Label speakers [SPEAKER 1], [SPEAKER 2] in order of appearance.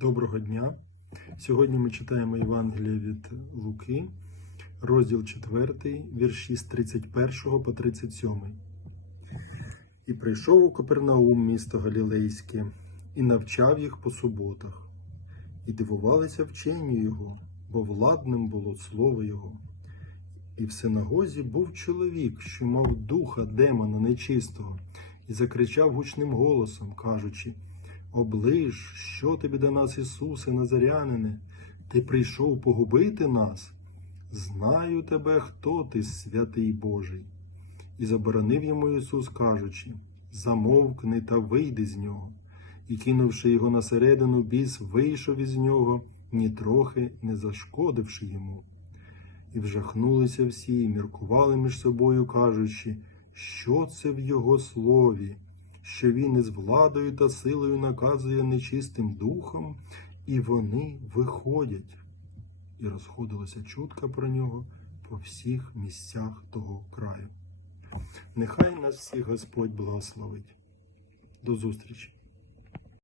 [SPEAKER 1] Доброго дня! Сьогодні ми читаємо Євангеліє від Луки, розділ 4, вірші з 31 по 37. І прийшов у Капернаум, місто Галілейське, і навчав їх по суботах, і дивувалися вченню його, бо владним було слово його. І в синагозі був чоловік, що мав духа демона нечистого, і закричав гучним голосом, кажучи: Оближ, що тобі до нас, Ісусе, Назарянине? Ти прийшов погубити нас? Знаю тебе, хто ти, святий Божий. І заборонив йому Ісус, кажучи: Замовкни та вийди з нього. І кинувши його на середину, біс вийшов із нього, ні трохи не зашкодивши йому. І вжахнулися всі, і міркували між собою, кажучи, що це в його слові, що він із владою та силою наказує нечистим духом, і вони виходять. І розходилася чутка про нього по всіх місцях того краю. Нехай нас всіх Господь благословить. До зустрічі!